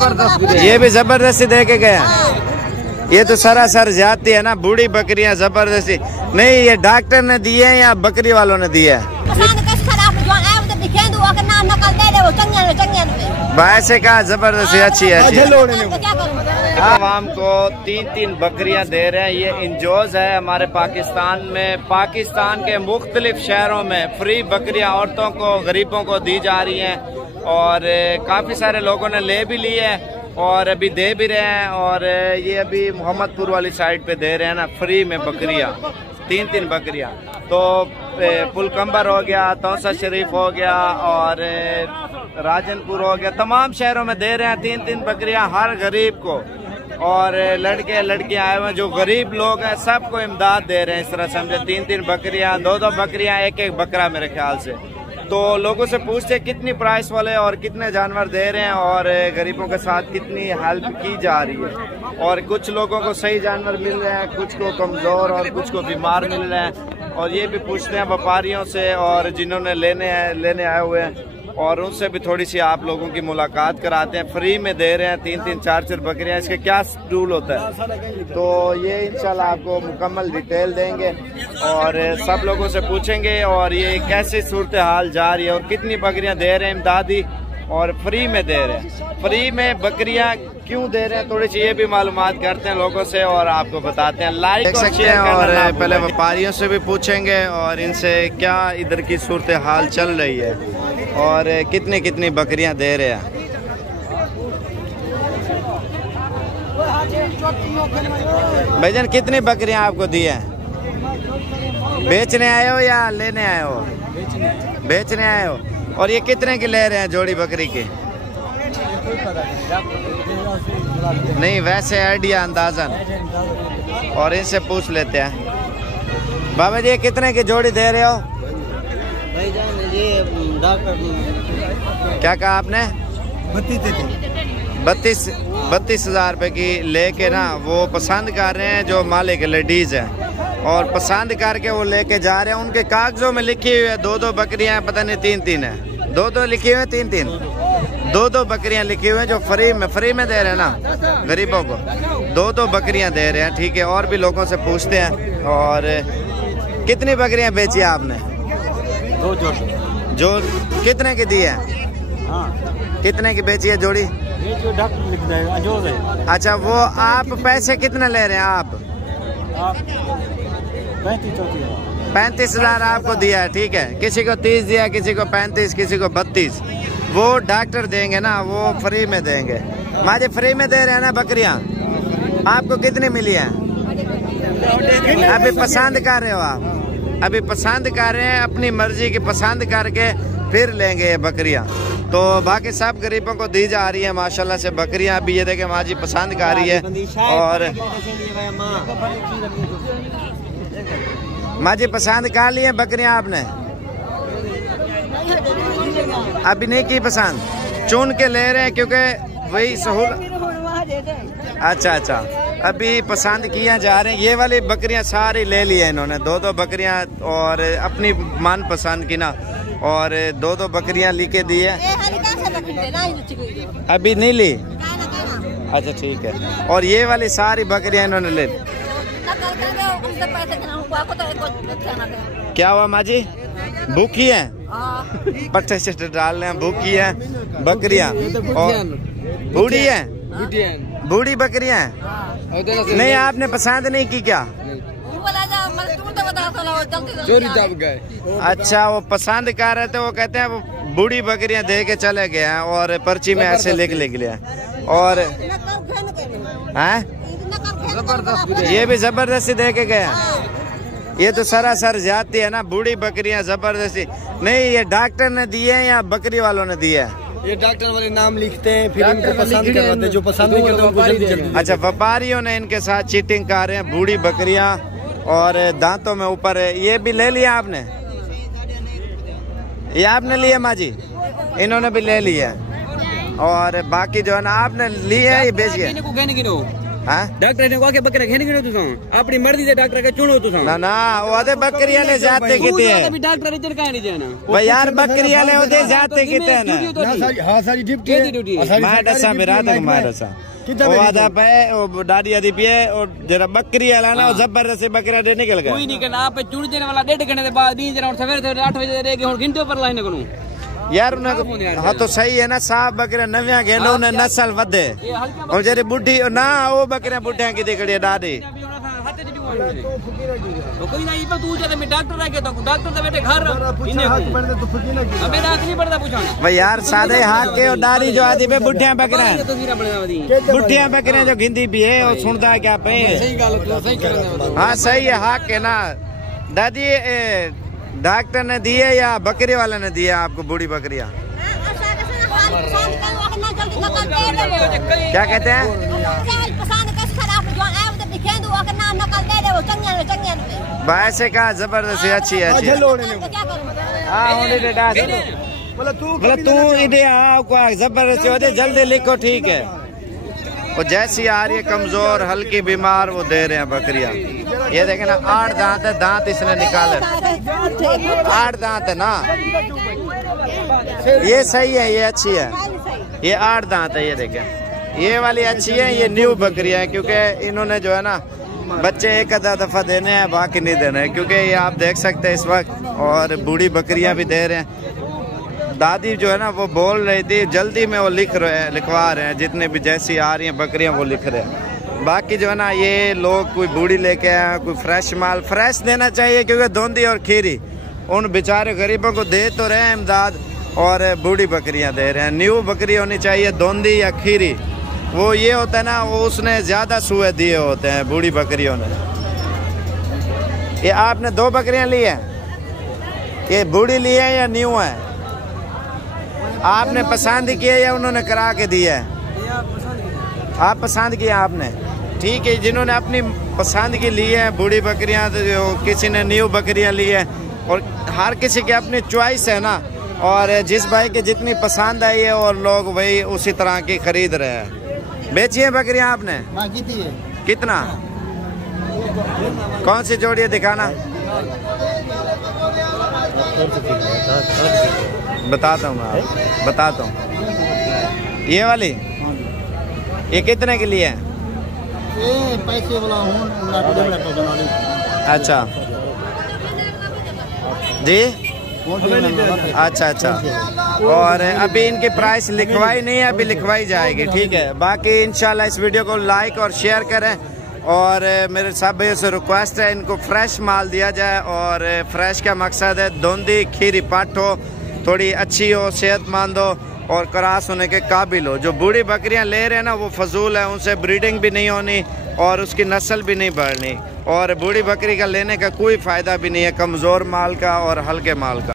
ये भी जबरदस्ती दे के गया। ये तो सरासर जाती है ना, बूढ़ी बकरियां जबरदस्ती नहीं। ये डॉक्टर ने दिए हैं या बकरी वालों ने दिया है? वैसे कहा जबरदस्ती अच्छी है। आवाम को 3-3 बकरियां दे रहे हैं। ये इंजोज है हमारे पाकिस्तान में। पाकिस्तान के मुख्तलिफ शहरों में फ्री बकरियां औरतों को, गरीबों को दी जा रही हैं और काफ़ी सारे लोगों ने ले भी ली है और अभी दे भी रहे हैं। और ये अभी मोहम्मदपुर वाली साइड पे दे रहे हैं ना फ्री में बकरियां, 3-3 बकरियां। तो पुलकम्बर हो गया, तौसा शरीफ हो गया और राजनपुर हो गया, तमाम शहरों में दे रहे हैं 3-3 बकरियां हर गरीब को। और लड़के लड़कियां आए हुए जो गरीब लोग हैं सबको इमदाद दे रहे हैं। इस तरह समझे 3-3 बकरियां, 2-2 बकरियां, एक बकरा मेरे ख्याल से। तो लोगों से पूछते कितनी प्राइस वाले और कितने जानवर दे रहे हैं और गरीबों के साथ कितनी हेल्प की जा रही है। और कुछ लोगों को सही जानवर मिल रहे हैं, कुछ को कमज़ोर और कुछ को बीमार मिल रहे हैं। और ये भी पूछते हैं व्यापारियों से और जिन्होंने लेने आए हुए हैं और उनसे भी थोड़ी सी आप लोगों की मुलाकात कराते हैं। फ्री में दे रहे हैं 3-3, 4-4 बकरियां। इसके क्या रूल होता है तो ये इंशाल्लाह आपको मुकम्मल डिटेल देंगे और सब लोगों से पूछेंगे और ये कैसी सूरत हाल जा रही है और कितनी बकरियां दे रहे हैं इमदादी और फ्री में दे रहे हैं। फ्री में बकरियां क्यों दे रहे हैं थोड़ी सी ये भी मालूमात करते हैं लोगों से और आपको बताते हैं। लाइक और शेयर और पहले व्यापारियों से भी पूछेंगे और इनसे क्या इधर की सूरत हाल चल रही है और कितनी कितनी बकरियां दे रहे हैं। भाईजान कितनी बकरियां आपको दी हैं? बेचने आए हो या लेने आए हो? बेचने आए हो। और ये कितने की ले रहे हैं जोड़ी बकरी की? नहीं वैसे आइडिया अंदाजन और इनसे पूछ लेते हैं। बाबा जी ये कितने की जोड़ी दे रहे हो? ये डॉक्टर क्या कहा आपने? 32 हज़ार रुपए की लेके ना वो पसंद कर रहे हैं जो मालिक लेडीज हैं और पसंद करके वो लेके जा रहे हैं। उनके कागजों में लिखी हुई है 2-2 बकरियां हैं, पता नहीं 3-3 है, 2-2 लिखी हुई है, 3-3 2-2 बकरियां लिखी हुई है जो फ्री में दे रहे हैं ना गरीबों को। 2-2 बकरियां दे रहे हैं। ठीक है और भी लोगों से पूछते हैं। और कितनी बकरियां बेची आपने? 2 जो कितने की दी है? कितने की बेची है जोड़ी? ये जो डॉक्टर लिख रहे हैं जो है। अच्छा वो आप पैसे कितने ले रहे हैं आप? 35 हज़ार आपको दिया है। ठीक है किसी को 30 दिया, किसी को 35, किसी को 32। वो डॉक्टर देंगे ना, वो फ्री में देंगे। माजे फ्री में दे रहे हैं ना बकरियां। आपको कितनी मिली है? अभी पसंद कर रहे हो आप? अभी पसंद कर रहे हैं, अपनी मर्जी की पसंद करके फिर लेंगे ये बकरियां। तो बाकी सब गरीबों को दी जा रही है माशाल्लाह से बकरियां। अभी ये देखे माँ जी पसंद कर रही है और माँ जी पसंद कर ली है बकरियां आपने? अभी नहीं की पसंद, चुन के ले रहे हैं क्योंकि वही सहूलत। अच्छा अभी पसंद किया जा रहे हैं। ये वाली बकरियां सारी ले ली है इन्होंने, 2-2 बकरियां और अपनी मन पसंद की ना और 2-2 बकरियां लिखे दी है। अभी नहीं ली? अच्छा ठीक है। और ये वाली सारी बकरियां इन्होंने ले ली। क्या हुआ माँ जी? भूखी है? पट्टे से डाल रहे हैं, भूखी है बकरियां और बूढ़ी है, बूढ़ी बकरियां हैं। नहीं आपने पसंद नहीं की क्या? चोरी दब गए। अच्छा वो पसंद कर रहे थे, वो कहते हैं वो बूढ़ी बकरियां दे के चले गए हैं और पर्ची में ऐसे लिख लिया और ये भी जबरदस्ती दे के गए हैं। ये तो सरासर जाती है ना, बूढ़ी बकरियां जबरदस्ती नहीं। ये डॉक्टर ने दिए हैं या बकरी वालों ने दिए है? ये डॉक्टर वाले नाम लिखते हैं फिर इनको पसंद करवाते हैं, जो पसंद नहीं करते उनको जल्दी। अच्छा व्यापारियों ने इनके साथ चीटिंग कर रहे हैं। बूढ़ी बकरियां और दांतों में ऊपर है। ये भी ले लिया आपने? ये आपने लिया माँ जी? इन्होंने भी ले लिया और बाकी जो है ना आपने लिए है ये बेच गए। डॉक्टर ने कहा कि बकरा घेने गिनो तुसा अपनी मर्जी से डॉक्टर के चुनो तुसा ना ना वो आधे बकरियां ने जाते किते हैं डॉक्टर इधर का नहीं जाना भाई यार बकरियां ने ओदे जाते किते हैं ना हां सारी ड्यूटी मैं दसा मेरा तक मैं दसा वो आधा पे वो दादी आदि पिए और जरा बकरी वाला ना जबरदस्त बकरा दे निकल गया कोई नहीं करना आप चुन देने वाला 1.5 घंटे के बाद दिन जरा सवेरे 8 बजे रह के हुन घंटे पर लाइन करूं यार उन्हें हाँ तो सही है ना साफ बकरे नविया गेंडो ने नस्ल वधे और जरी बुढ़ी ना वो बकरे बुढ़िया की दिखड़ी दादी तो कोई नहीं पर तू जरा मैं डॉक्टर आके तो डॉक्टर तो बेटे घर इन्हें अबे रात नहीं पड़ता पूछना भाई यार सादे हाथ के और दादी जो आदि पे बुढ़िया बकरा बुढ़िया बकरे जो गिंदी भी है और सुनता है क्या पे हाँ सही है हाथ के ना दादी डॉक्टर ने दिए या बकरी वाले ने दिया आपको बूढ़ी बकरियां क्या कहते हैं ऐसे कहा जबरदस्ती अच्छी है तू इधे आओ जबरदस्ती होते जल्दी लिखो ठीक है वो जैसी आ रही है कमजोर हल्की बीमार वो दे रहे हैं बकरियां ये देखे ना 8 दांत है दांत इसने निकाले 8 दांत है ना ये सही है ये अच्छी है ये 8 दांत है ये देखें ये वाली अच्छी है ये न्यू बकरियां है क्योंकि इन्होंने जो है ना बच्चे एक आधा दफा देने हैं बाकी नहीं देने हैं क्योंकि ये आप देख सकते हैं इस वक्त और बूढ़ी बकरियां भी दे रहे हैं दादी जो है ना वो बोल रही थी जल्दी में वो लिखवा रहे हैं जितने भी जैसी आ रही हैं बकरियां वो लिख रहे हैं बाकी जो है ना ये लोग कोई बूढ़ी लेके आए कोई फ्रेश माल फ्रेश देना चाहिए क्योंकि धोंदी और खीरी उन बेचारे गरीबों को दे तो रहे हैं इमदाद और बूढ़ी बकरियां दे रहे हैं न्यू बकरी होनी चाहिए धोंदी या खीरी वो ये होता है ना वो उसने ज्यादा सुए दिए होते हैं बूढ़ी बकरियों ने ये आपने 2 बकरियां ली हैं ये बूढ़ी ली है या न्यू है आपने पसंद किया या उन्होंने करा के दिया है आप पसंद किया आपने ठीक है जिन्होंने अपनी पसंद की ली है बूढ़ी बकरियां तो किसी ने न्यू बकरियां ली है और हर किसी की अपनी चॉइस है ना और जिस भाई की जितनी पसंद आई है और लोग वही उसी तरह की खरीद रहे हैं बेची है बकरियां आपने कितना कौन सी जोड़ी है दिखाना बताता हूँ मैं बताता हूँ ये वाली ये कितने के लिए है पैसे वाला हूँ अच्छा जी अच्छा अच्छा और अभी इनकी प्राइस लिखवाई नहीं है अभी लिखवाई जाएगी ठीक है बाकी इंशाल्लाह इस वीडियो को लाइक और शेयर करें और मेरे सब भाइयों से रिक्वेस्ट है इनको फ्रेश माल दिया जाए और फ्रेश का मकसद है धोंदी खीरी पाठ हो थोड़ी अच्छी हो सेहतमंद हो और क्रॉस होने के काबिल हो जो बूढ़ी बकरियां ले रहे हैं ना वो फजूल है उनसे ब्रीडिंग भी नहीं होनी और उसकी नस्ल भी नहीं बढ़नी और बूढ़ी बकरी का लेने का कोई फ़ायदा भी नहीं है कमज़ोर माल का और हल्के माल का